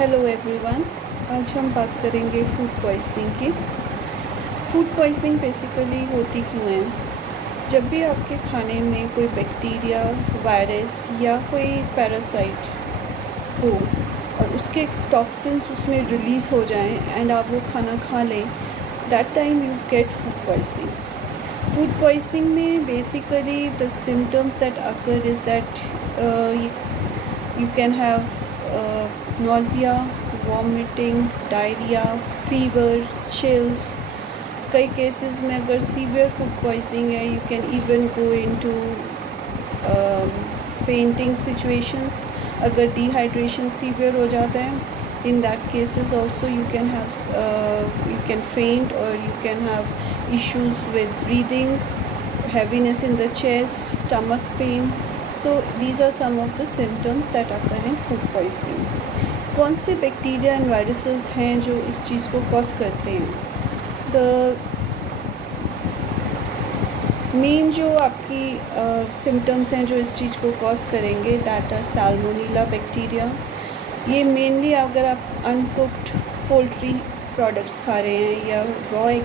Hello everyone. आज हम बात करेंगे फूड पॉइजनिंग की। फूड पॉइजनिंग बेसिकली होती क्यों है? जब भी आपके खाने में कोई बैक्टीरिया, वायरस या कोई पैरासाइट हो और उसके टॉक्सिन्स उसमें रिलीज़ हो जाएं एंड आप वो खाना खा लें, that time you get food poisoning. Food poisoning में basically the symptoms that occur is that you can have nausea, vomiting, diarrhea, fever, chills. कई केसेस में अगर सीवियर फूड पॉइजनिंग है, you can even go into fainting situations. अगर dehydration severe हो जाता है, in that cases also you can faint, or you can have issues with breathing, heaviness in the chest, stomach pain. So these are some of the symptoms that occur in food poisoning. कौन से bacteria and viruses हैं जो इस चीज़ को cause करते हैं? The main जो आपकी सिम्टम्स हैं जो इस चीज़ को कॉज करेंगे, दैट आर साल्मोनेला बैक्टीरिया। ये मेनली अगर आप अनकुक्ड पोल्ट्री प्रोडक्ट्स खा रहे हैं या रॉ एग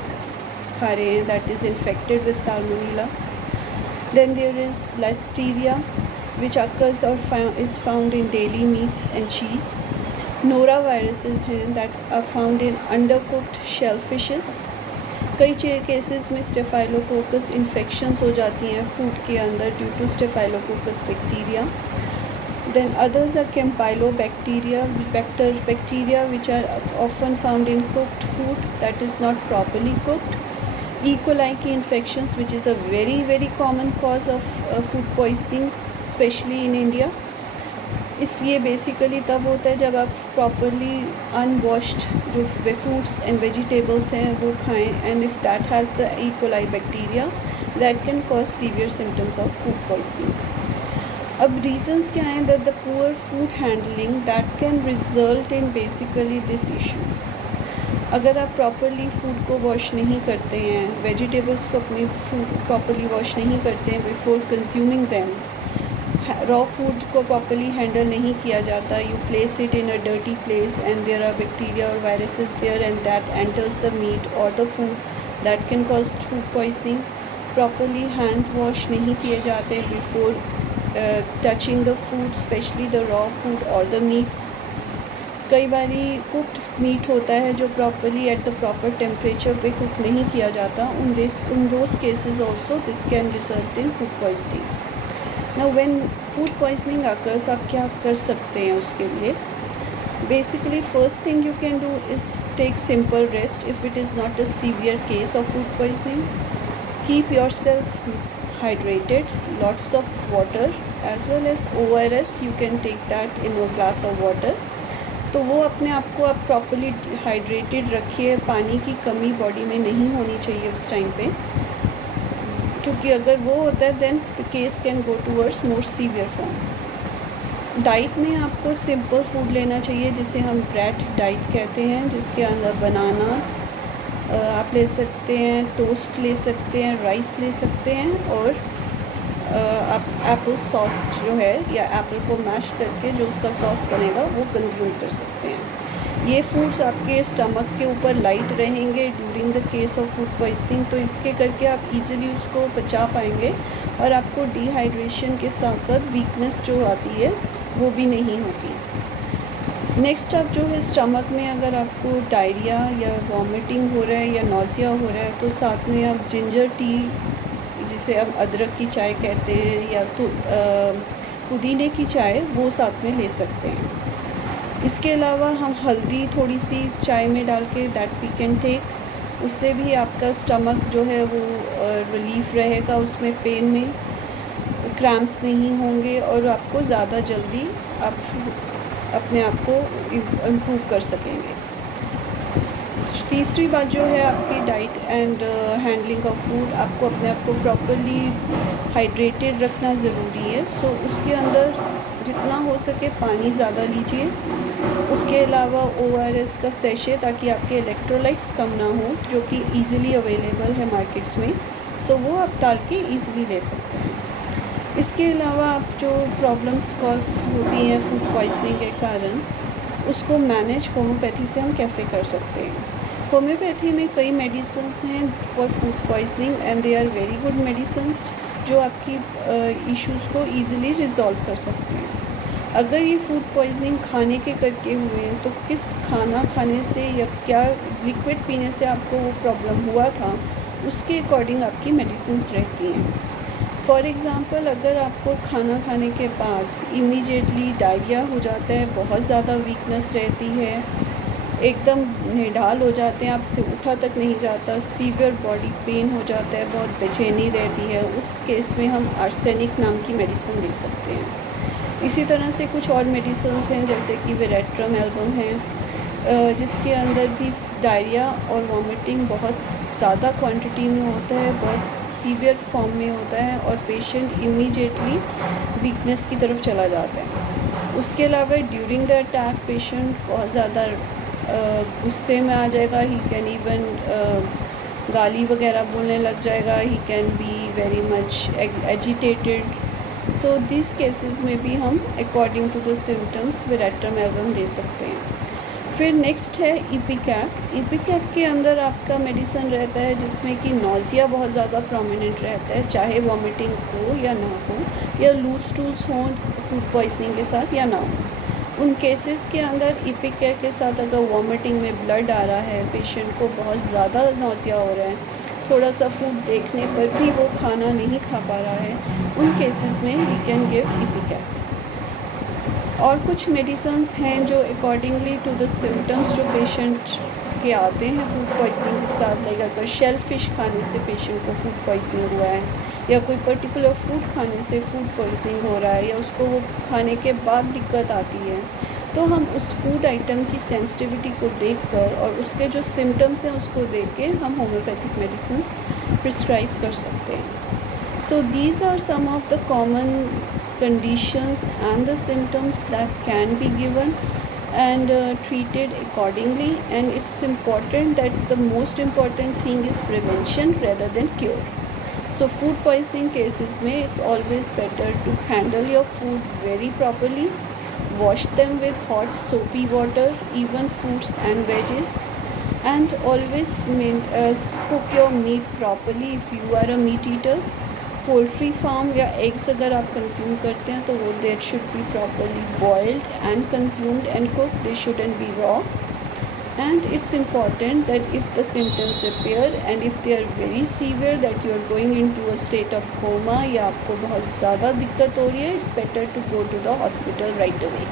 खा रहे हैं, that is infected with salmonella. Then there is Listeria, which occurs or is found in dairy meats and cheese. Noroviruses हैं that are found in undercooked shellfishes. कई cases में स्टेफाइलोकोकस इन्फेक्शंस हो जाती हैं food के अंदर due to staphylococcus bacteria. Then others are Campylobacteria, bacteria which are often found in cooked food that is not properly cooked. E. coli की infections, which is a very common cause of food poisoning, especially in India. ये basically तब होता है जब आप properly unwashed जो fruits and vegetables हैं वो खाएं, and if that has the E. coli bacteria, that can cause severe symptoms of food poisoning. अब रीजंस क्या हैं? That the poor food handling that can result in basically this issue. अगर आप properly food को wash नहीं करते हैं, vegetables को अपनी फूड प्रॉपरली वॉश नहीं करते हैं before consuming them, raw food को प्रॉपरली हैंडल नहीं किया जाता, you place it in a dirty place and there are bacteria और viruses there and that enters the meat और the food, that can cause food poisoning. Properly hand wash नहीं किए जाते before touching the food, specially the raw food और the meats. कई बारी cooked meat होता है जो properly at the proper temperature पे कुक नहीं किया जाता. उन those cases also this can result in food poisoning. Now when food poisoning occurs, आप क्या कर सकते हैं उसके लिए? Basically first thing you can do is take simple rest if it is not a severe case of food poisoning. Keep yourself hydrated, lots of water as well as ORS, you can take that in a glass of water. तो वो अपने आप को आप properly hydrated रखिए. पानी की कमी बॉडी में नहीं होनी चाहिए उस टाइम पे, क्योंकि अगर वो होता है then case can go towards more severe form. Diet में आपको सिंपल फूड लेना चाहिए जिसे हम ब्रेड डाइट कहते हैं, जिसके अंदर बनानास आप ले सकते हैं, टोस्ट ले सकते हैं, राइस ले सकते हैं, और आप एप्पल सॉस जो है या एप्पल को मैश करके जो उसका सॉस बनेगा वो कंज्यूम कर सकते हैं. ये फूड्स आपके स्टमक के ऊपर लाइट रहेंगे during the case of food poisoning, तो इसके करके आप इजीली उसको पचा पाएंगे और आपको डिहाइड्रेशन के साथ साथ वीकनेस जो आती है वो भी नहीं होगी. नेक्स्ट आप जो है स्टमक में अगर आपको डायरिया या वॉमिटिंग हो रहा है या नोज़िया हो रहा है, तो साथ में आप जिंजर टी, जिसे अब अदरक की चाय कहते हैं, या तो पुदीने की चाय, वो साथ में ले सकते हैं. इसके अलावा हम हल्दी थोड़ी सी चाय में डाल के दैट वी कैन टेक. उससे भी आपका स्टमक जो है वो रिलीफ रहेगा, उसमें पेन में क्रैम्प्स नहीं होंगे और आपको ज़्यादा जल्दी आप अपने आप को इम्प्रूव कर सकेंगे. तीसरी बात जो है आपकी diet and handling of food, आपको अपने आप को प्रॉपरली हाइड्रेटेड रखना ज़रूरी है. सो उसके अंदर जितना हो सके पानी ज़्यादा लीजिए. उसके अलावा ORS का सैशे, ताकि आपके इलेक्ट्रोलाइट्स कम ना हो, जो कि ईज़िली अवेलेबल है मार्केट्स में, सो वो आप डाल के ईज़िली ले सकते हैं. इसके अलावा आप जो प्रॉब्लम्स कॉज होती हैं फूड पॉइजनिंग के कारण, उसको मैनेज होम्योपैथी से हम कैसे कर सकते हैं। होम्योपैथी में कई मेडिसिन्स हैं for food poisoning and they are very good medicines जो आपकी इश्यूज़ को ईज़िली रिजॉल्व कर सकते हैं। अगर ये फूड पॉइजनिंग खाने के करके हुए हैं तो किस खाना खाने से या क्या लिक्विड पीने से आपको वो प्रॉब्लम हुआ था, उसके अकॉर्डिंग आपकी मेडिसिन्स रहती हैं। फॉर एग्ज़ाम्पल, अगर आपको खाना खाने के बाद इमीडिएटली डायरिया हो जाता है, बहुत ज़्यादा वीकनेस रहती है, एकदम निढाल हो जाते हैं, आपसे उठा तक नहीं जाता, सीवियर बॉडी पेन हो जाता है, बहुत बेचैनी रहती है, उस केस में हम आर्सेनिक नाम की मेडिसिन दे सकते हैं। इसी तरह से कुछ और मेडिसिन्स हैं जैसे कि वेरेट्रम एल्बम है, जिसके अंदर भी डायरिया और वॉमिटिंग बहुत ज़्यादा क्वांटिटी में होता है, बहुत सीवियर फॉर्म में होता है और पेशेंट इमीडिएटली वीकनेस की तरफ चला जाता है। उसके अलावा ड्यूरिंग द अटैक पेशेंट बहुत ज़्यादा गुस्से में आ जाएगा, ही कैन इवन गाली वगैरह बोलने लग जाएगा, he can be very much agitated. So this cases में भी हम according to the symptoms veratrum album दे सकते हैं। फिर नेक्स्ट है इपिकैक। इपिकैक के अंदर आपका मेडिसिन रहता है जिसमें कि नोज़िया बहुत ज़्यादा प्रोमिनेंट रहता है, चाहे वॉमिटिंग हो या ना हो, या लूज टूल्स हों फूड पॉइजनिंग के साथ या ना हो। उन केसेस के अंदर इपिकैक के साथ अगर वॉमिटिंग में ब्लड आ रहा है, पेशेंट को बहुत ज़्यादा नोज़िया हो रहा है, थोड़ा सा फूड देखने पर भी वो खाना नहीं खा पा रहा है, उन केसेस में वी कैन गिव इपिकैक। और कुछ मेडिसिन्स हैं जो अकॉर्डिंगली टू द सिम्टम्स जो पेशेंट के आते हैं फूड पॉइजनिंग के साथ, लाइक अगर शेल फिश खाने से पेशेंट को फूड पॉइजनिंग हुआ है, या कोई पर्टिकुलर फूड खाने से फूड पॉइजनिंग हो रहा है, या उसको वो खाने के बाद दिक्कत आती है, तो हम उस फूड आइटम की सेंसिटिविटी को देखकर और उसके जो सिम्टम्स हैं उसको देख के हम होम्योपैथिक मेडिसिन्स प्रिस्क्राइब कर सकते हैं। So these are some of the common conditions and the symptoms that can be given and treated accordingly, and it's important that the most important thing is prevention rather than cure. So food poisoning cases में it's always better to handle your food very properly, wash them with hot soapy water, even fruits and veggies, and always cook your meat properly if you are a meat eater. Poultry farm या eggs अगर आप consume करते हैं तो वो that should be properly boiled and consumed and cook, they shouldn't be raw. And it's important that if the symptoms appear and if they are very severe that you are going in to a state of coma, या आपको बहुत ज़्यादा दिक्कत हो रही है, it's better to go to the hospital right away,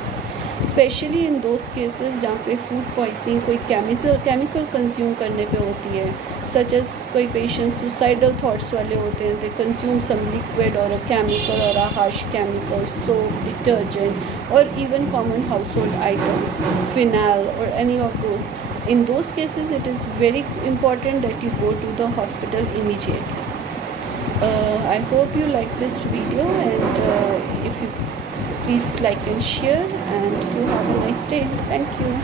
specially in those cases जहाँ पे फूड पॉइजनिंग कोई केमिकल कंज्यूम करने पे होती है, सच एज कोई पेशेंट सुसाइडल थॉट्स वाले होते हैं, दे कंज्यूम सम लिक्विड और अ केमिकल और a harsh chemical, soap, detergent और even common household items, phenyl और any of those. In those cases, it is very important that you go to the hospital immediately. I hope you like this video, and if you please like and share, and you have a nice day. Thank you.